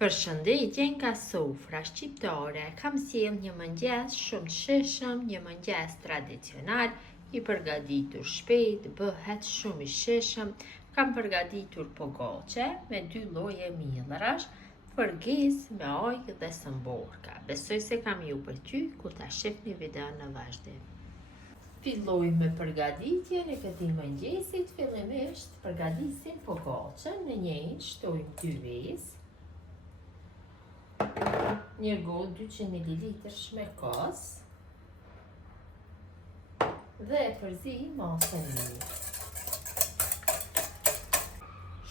Përshëndetje nga sofra shqiptare, kam sjell një mëngjes shumë të shijshëm, një mëngjes tradicional, i përgatitur shpejt, bëhet shumë i shijshëm. Kam përgatitur pogače me 2 lloje millrash, përgjiz me ojë dhe sëmborka. Besoj se kam ju pëlqy kur ta shihni videon në vazhdim. Filloj me përgatitjen e këtij mëngjesit. Fillimisht përgatisim pogaçen. Në një shtojmë 2 vezë, një gotë 200 ml shmekos dhe e përzim masën mirë.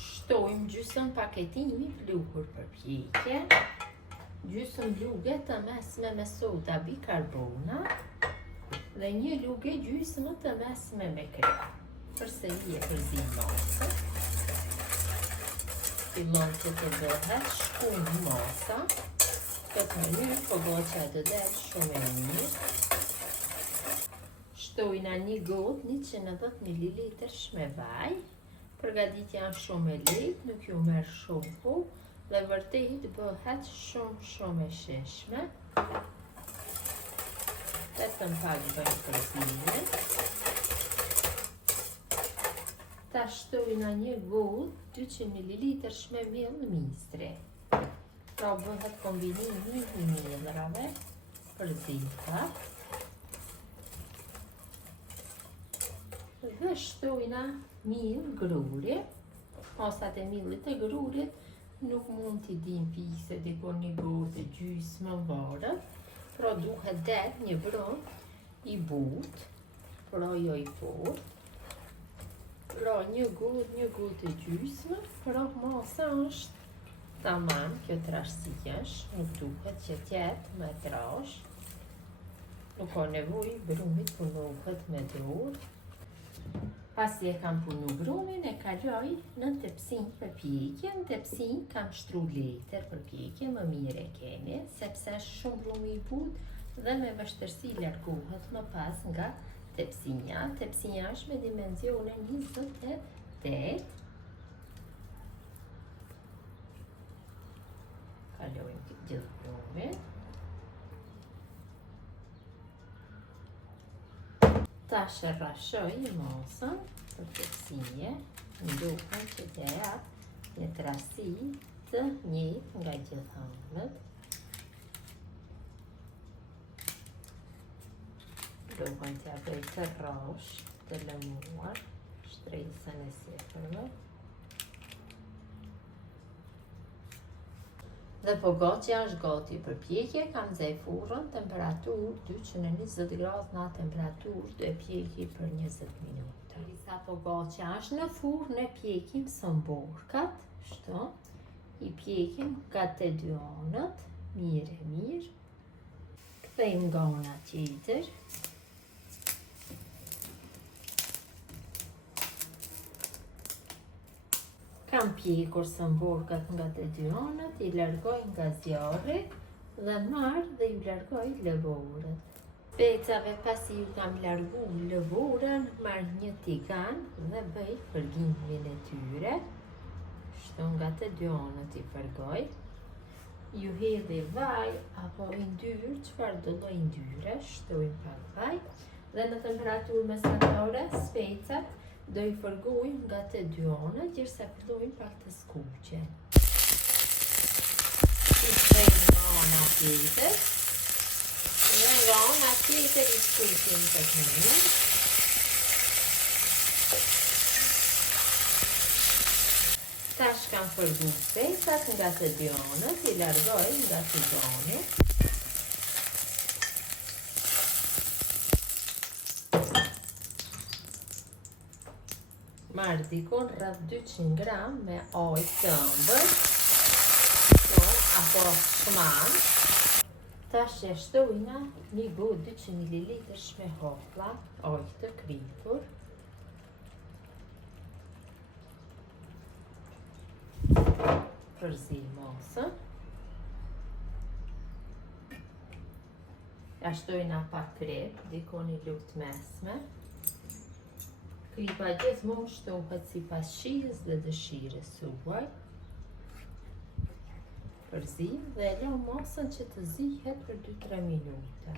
Shtojmë gjysmë paketimi pluhur për pjekje, gjysmë luge të mesme me soda bikarbona dhe një luge gjysmë të mesme me krem. Përsëri e përzim masën. Fillon që të bëhet shkund masa. Këtë mënyrë pogaça do del shumë e mirë. Shtojna një gotë 110 ml shmevaj. Përgatitja është shumë e lehtë, nuk ju merr shumë kohë dhe vërtet bëhet shumë e shijshme. Vetëm pak bëjmë përzimin. Ta shtojna një gotë 200 ml shmemiell mistri. Pra bëhet kombinimi i millrave, përzita. Dhe shtojna miell gruri. Masat e miellit e grurit nuk mund t'i dim pise diku një gotë gjysmë varet. Pra duhet det një vron i butë, pra jo i fortë. Pra një gotë e gjysmë, pra masa është tamam, kjo trashësia është, nuk duhet që t'jetë me trash. Nuk ka nevojë brumit punohet me dorë. Pasi e kam punu brumin, e kaloj në tepsin për pjekje. Në tepsin kam shtru letër për pjekje, më mirë e keni, sepse është shumë brumi i butë dhe me vështirësi largohet më pas nga tepsinja. Tepsinja është me dimensione 28. Kalojmë gjithë brumin. Tash e rrashoj masën për tepsinje. Nduhem që të jap një trasi të njëjtë nga gjithë anët. Duhem t'ja bëj të rrash, të lëmuar, shtresën e sipërme. Dhe pogaçja është gati për pjekje, kam nxej furrën, temperaturë 220 gradë në temperaturë do e pjeki për 20 minuta. Sa pogaçja është në furrë, ne pjekim sëmborkat, kështu. I pjekim nga të dy anët, mirë. Kthejmë nga ana tjetër. Kam pjekur sëmborkat nga të dy anët, i largoj nga zjarri dhe marr dhe ju largoj lëvorët. Pecave pasi ju kam largu lëvorën, marr një tigan dhe bëj përgimin e tyre. Shto nga të dy anët i përgoj. Ju hedhi vaj apo yndyrë, çfarë do lloj yndyre, shtojmë pak vaj dhe në temperaturë mesatare specat do i fërgojmë nga të dy anët, derisa fillojnë pak të skuqen. I kthejmë nga ana tjetër. Dhe nga ana tjetër i skuqim tek mënyrë. Tash kam fërgu specat nga të dy anët, i largoj nga tigani. Marr dikon rreth 200 gram me ojë të ëmbël, apo shman. Tash e shtojna një gotë 200 ml shmehoplla, ojë të kripur. Përzim masën. Ja shtojna pak krep, dikon një lugë mesme. Kripa gjithmonë shtohet sipas shijes dhe dëshirës suaj. përzim dhe e lëm masën që të zihet për 2-3 minuta.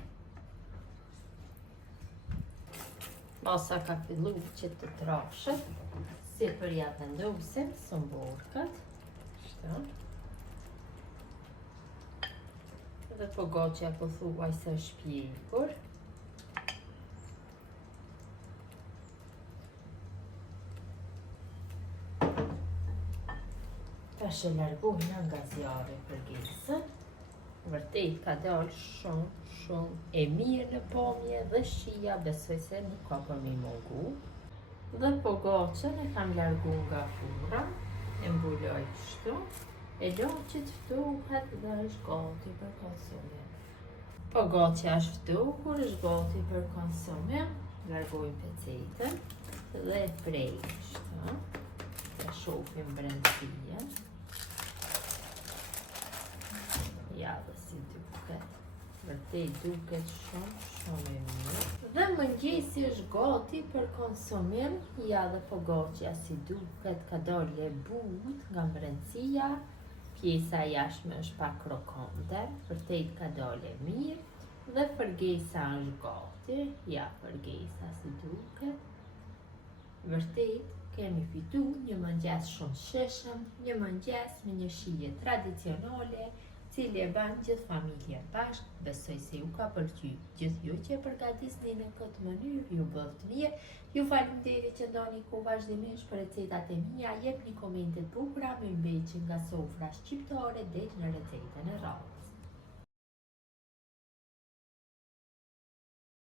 Masa ka fillu që të trashet, si për ja vendosim sëmborkat. Shta. Dhe po goqja pothuaj se është pjekur. Tash e largohna nga zjarri përgesën. Vërtet ka dalë shumë e mirë në pamje dhe shija besoj se nuk ka për mi mungu. Dhe po goqën e kam largu nga fura, e mbuloj kështu, e lo që të ftohet dhe është gati për konsumim. Po goqja është ftohur, është gati për konsumim, largojmë pecetën dhe e prej kështu. Të shohim brendësien. Ja dhe si duket, vërtet duket shumë e mirë. Dhe mëngjesi është gati për konsumim, ja dhe po goqja si duket ka dalë e butë nga brendësia, pjesa jashtme është pak krokante, vërtet ka dalë e mirë, dhe përgesa është gati, ja përgesa si duket. Vërtet kemi fitu një mëngjes shumë sheshëm, një mëngjes me një shije tradicionale, cili e ban gjithë familje bashkë, besoj se ju ka pëlqyer. Gjithë ju që e përgatisni në këtë mënyrë, ju bëft mirë. Ju faleminderit që ndoni kohë vazhdimisht për recetat e mia, jepni komente të bukura, më mbeqin nga sofra shqiptare deri në recetën e radhës.